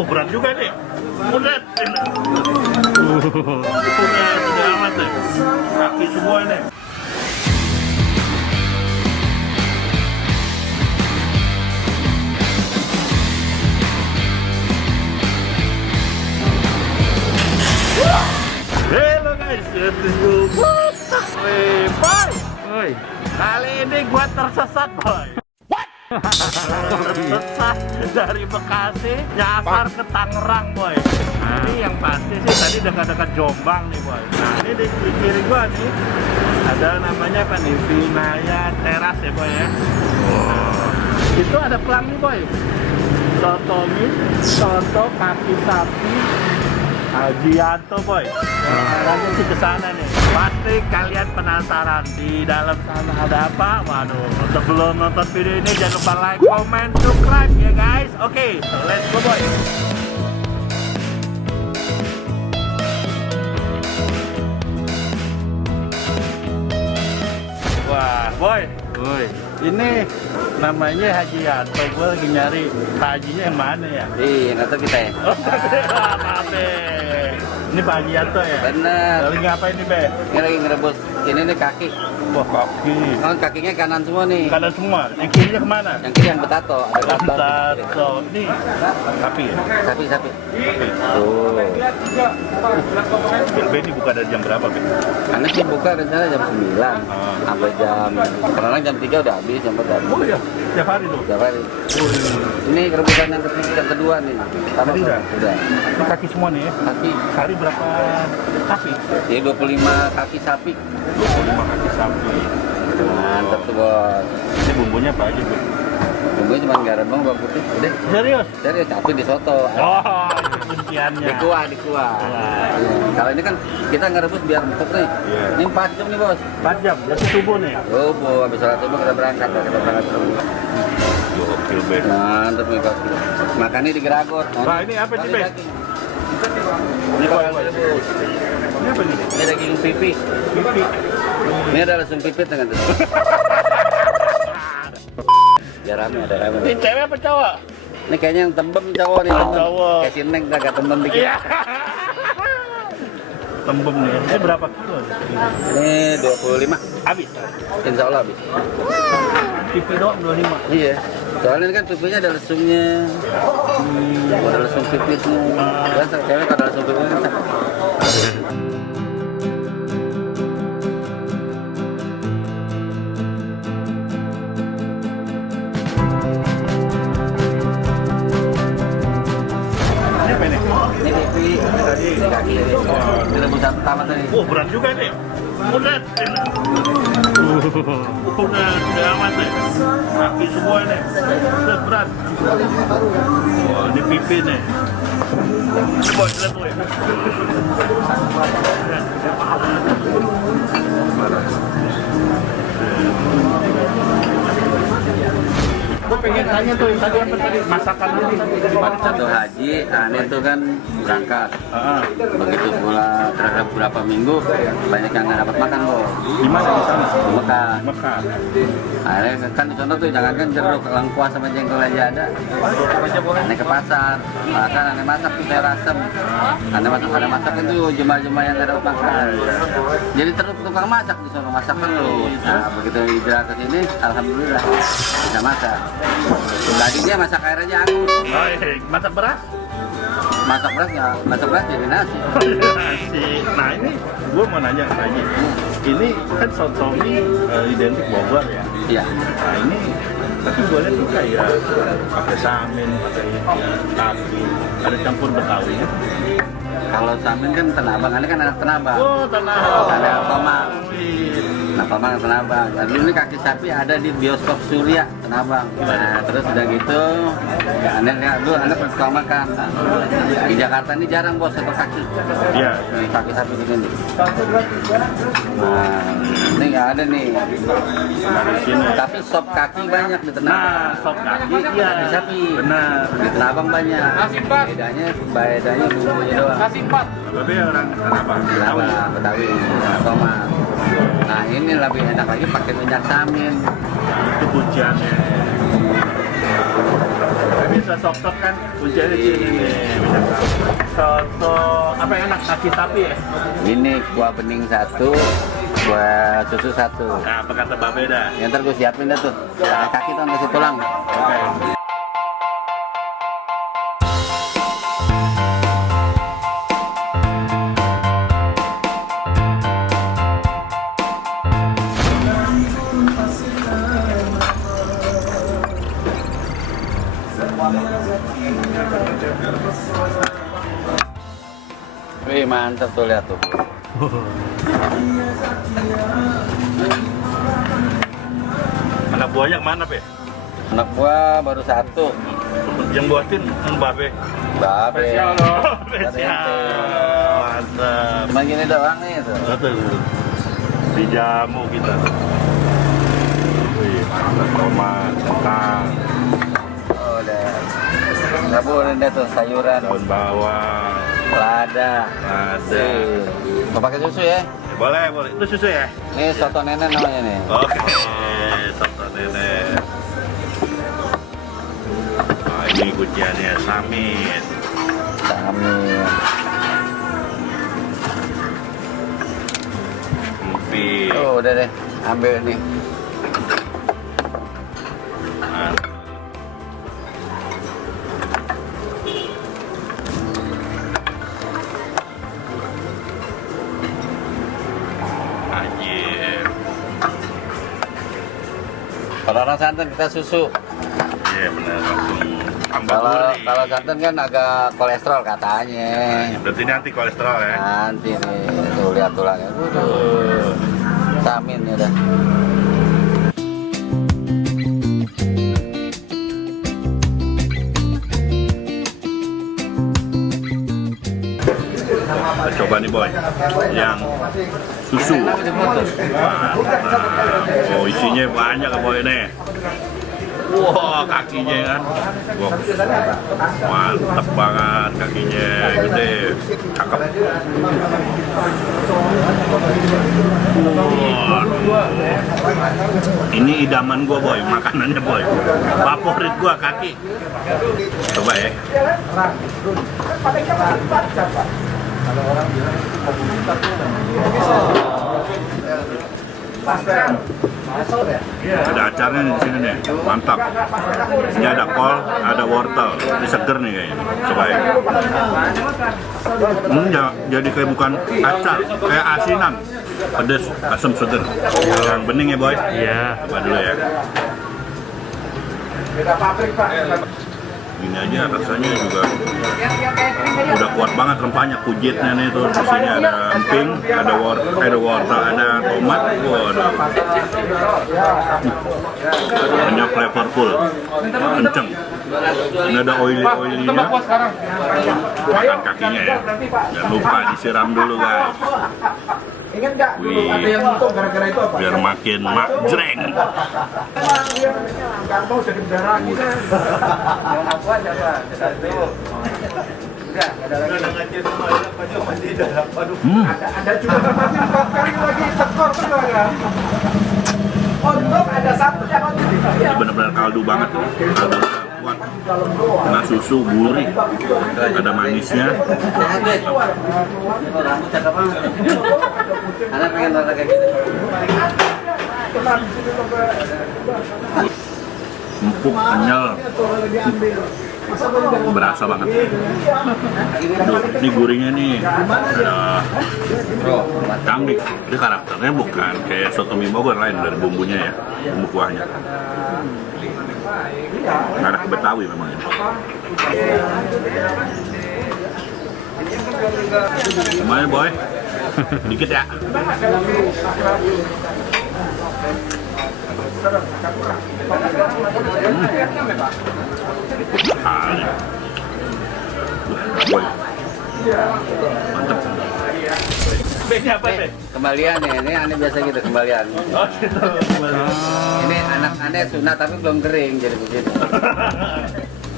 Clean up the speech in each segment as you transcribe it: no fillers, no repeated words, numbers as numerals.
berat juga nih. Berat. Punya sudah amat nih. Kaki semua nih. Halo guys, boy. Kali ini gua tersesat, boy. Tersesat dari Bekasi nyasar ke Tangerang, boy. Ini yang pasti sih tadi dekat-dekat Jombang nih, boy. Nah, ini di kiri gua nih ada namanya apa nih? Vinaya Teras ya, boy ya. Itu ada pelang nih, boy. Soto kaki sapi Hajianto, boy. Arahnya sih ke sana nih. Pasti kalian penasaran di dalam sana ada apa? Waduh, sebelum nonton video ini jangan lupa like, comment, subscribe ya guys. Oke, so let's go, boy. Wah, boy. Ini namanya Hajianto. Gue lagi nyari hajinya yang mana ya? Nggak tahu kita ya. Oh, maaf deh. Ini Pak Hajianto ya? Bener. Lagi ngapain nih, Be? Ini lagi ngerebus. Ini nih kaki. Wah, kaki. Oh, kakinya kanan semua nih. Kanan semua. Yang kirinya kemana? Yang kiri yang betato. Ada Tato. Ini sapi ya? Sapi. Sapi. Tuh. Be, ini buka dari jam berapa, Be? Karena sih buka rencana jam 9 sampai jam. Karena jam 3 udah habis, jam 4 udah habis. Oh iya, tiap hari tuh? Tiap hari. Ini rebusan yang kedua nih. Tadi udah? Udah. Ini kaki semua nih ya? Kaki. Sehari berapa sapi? Jadi 25 kaki sapi. 25 kaki sapi. Mantap tuh, bos. Ini bumbunya apa aja, Be? Bumbunya cuma garam doang, bawang putih. Udah. Serius? Serius, tapi di soto. Oh, itu kunciannya. Di kuah. Kalau ini kan kita ngerebus biar empuk nih. Iya. Ini 4 jam nih, bos. 4 jam, berarti subuh nih? Subuh, habis sholat subuh kita berangkat terus. Gokil, Be. Mantap nih, bos. Makannya di Geragor. Wah, ini apa sih, Be? Ini apa nih? Ini apa nih? Ini daging pipi. Pipi. Ini ada lesung pipit dengan tuh. Ya rame, ada rame. Ini cewek apa cowok? Ini kayaknya yang tembem cowok nih. Cowok. Kayak sineng agak tembem dikit. Iya. Tembem nih. Ini berapa kilo? Ini 25. Habis. Insya Allah habis. Pipi doang 25. Iya. Soalnya ini kan pipinya ada lesungnya. Ada lesung pipitnya. Biasa cewek kalau ada lesung pipitnya kan. Ini apa nih? Ini pipi, ini kaki. Ini rebusan pertama tadi. Berat juga nih. Berat. Sudah amat nih. Kaki semua nih. Berat. Wah, ini pipi nih. Coba lihat, boy. Gue pengen tanya tuh, tadi apa tadi? Masakan ini gimana? Satu haji, aneh itu kan berangkat. Begitu pula terhadap beberapa minggu, banyak yang nggak dapat makan, Bos. Di mana di sana? Di Mekah. Mekah. Akhirnya kan di sana tuh jangankan jeruk, lengkuas sama jengkol aja ada. Aneh ke pasar, makan aneh masak tuh sayur asem. Aneh masak itu jemaah-jemaah yang nggak dapat makan. Jadi terus tukang masak di sana, masak terus. Nah begitu hijrah ke sini, alhamdulillah bisa masak. Tadinya masak air aja aku. Oh, iya. Masak beras? Masak beras jadi nasi. Nasi. Nah ini gue mau nanya lagi. Ini kan soto mie identik Bogor ya. Iya. Nah ini tapi gue lihat tuh kayak pakai samin, pakai kaki, ada campur Betawinya. Kalau samin kan Tenabang, ini kan anak Tenabang. Oh, tanah. Ada Tomang. Nah, Tomang Tenabang. Dan dulu ini kaki sapi ada di bioskop Surya Tenabang. Nah, terus udah gitu, anak suka makan. Di Jakarta ini jarang, Bos, satu kaki. Iya. Nih, kaki sapi gini nih. Nah, ini nggak ada nih. Dari sini. Tapi sop kaki banyak di Tenabang. Nah, sop kaki iya. Kaki sapi. Benar. Di Tenabang banyak. Bedanya bumbunya doang. Tapi orang kenapa? Tenabang, Betawi, Tomang. Nah ini lebih enak lagi pakai minyak samin. Itu kunciannya. Tapi biasa sop kan kuncinya di sini nih. Soto apa yang enak, kaki sapi ya? Ini kuah bening 1, kuah susu 1. Nah, apa kata Mbak Beda? Yang ntar gue siapin dah tuh. Pakai kaki tuh kasih tulang. Oke. Wih mantep tuh, lihat tuh. Anak buahnya kemana, Be? Anak gua baru 1. Yang buatin Mbak Be. Babe. Spesial. Mantap. Cuma gini doang nih tuh. Betul. Dijamu kita. Wih, mantap, tomat, kentang, Oh, udah. Caburin deh tuh sayuran, daun bawang, lada. ada. Mau pakai susu ya? Boleh, boleh. Itu susu ya? Ini soto nenek namanya nih. Oke, soto nenek. Nah, ini kunciannya samin. Samin. Empik. Oh, udah deh. Ambil nih. Mantap. Anjir. Kalau orang santan kita susu. Iya benar, langsung tambah Kalau gurih. kalau santan kan agak kolesterol katanya. Berarti ini anti kolesterol ya? Nanti nih, tuh lihat tulangnya. Samin ya dah. Kita coba nih boy, yang susu. Mantap. Oh isinya banyak ya boy nih. Wah kakinya kan, wah, mantap banget kakinya, gede, cakep. Wah. Ini idaman gua boy, makanannya boy, favorit gua kaki. Coba ya. Ada acarnya nih di sini nih, mantap. Ini ada kol, ada wortel, ini seger nih kayaknya. Coba ya. Jadi kayak bukan acar, kayak asinan, pedes, asam seger. Yang bening ya boy? Iya. Coba dulu ya. Gini aja rasanya juga udah kuat banget rempahnya, kujitnya nih tuh. Di sini ada emping, ada wortel, ada tomat. Waduh. Hanya flavorful, kenceng. Ini ada oily-oilynya. Makan kakinya ya. Jangan lupa disiram dulu guys. Ingat nggak dulu ada yang untung gara-gara itu apa? Biar makin makjreng. Nggak mau jadi darah gitu. Aku aja pak, udah ada lagi. Ada juga nanti 4 kali lagi skor juga ya. Untung ada 1 yang Ini benar-benar kaldu banget. Kaldu kuat. Kena susu gurih. Ada manisnya. Rambut cakep banget. Anak pengen rada kayak gitu. Empuk, kenyal. Berasa banget. Duh, ini gurihnya nih. Ada cangdik. Ini karakternya bukan kayak soto mie Bogor, lain dari bumbunya ya. Bumbu kuahnya. Nggak ada Betawi memang ini. Gimana boy? Dikit ya. Kali. Boy. Mantep. Be-nya apa, Be? Kembalian ya, ini aneh biasa gitu kembalian. Oh, gitu. Ini anak aneh sunat tapi belum kering jadi begitu.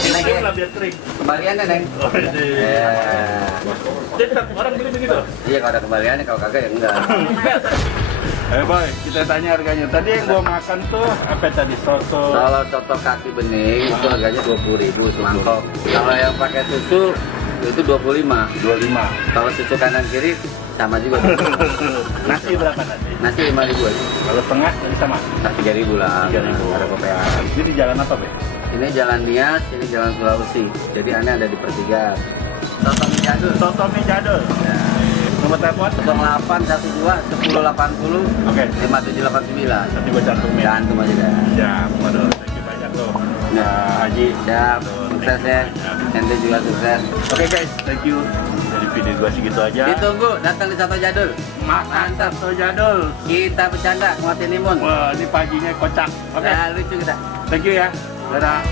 Neng, Kering lah biar kering. kembaliannya neng. Oh, ini. Ya. Jadi orang beli begitu. Iya kalau ada kembaliannya, kalau kagak ya enggak. Boy, kita tanya harganya. Tadi yang gua makan tuh apa tadi? Soto. Kalau soto kaki bening itu harganya 20.000 semangkok. Kalau yang pakai susu itu 25. 25. Kalau susu kanan kiri sama juga. Nasi berapa tadi? Nasi 5.000 aja. Kalau setengah tadi sama. 3.000 lah. 3.000. Ada kopean. Ini di jalan apa, Be? Ini Jalan Nias, ini Jalan Sulawesi. Jadi aneh ada di pertigaan. Soto mie jadul. Soto mie jadul. Ya. Nomor telepon? 0812 1080 Oke. 5789. Nanti gua cantumin. Cantum aja dah. Ya, waduh, thank you banyak tuh. Ya. Haji. Siap, Tuh, sukses thank you ya. banyak. Ente juga sukses. Oke guys, thank you. Dari video gua segitu aja. Ditunggu datang di Soto Jadul. Mantap Soto jadul. Kita bercanda nguatin limun. Wah, ini paginya kocak. Oke, Ya, lucu kita. thank you ya. Dadah.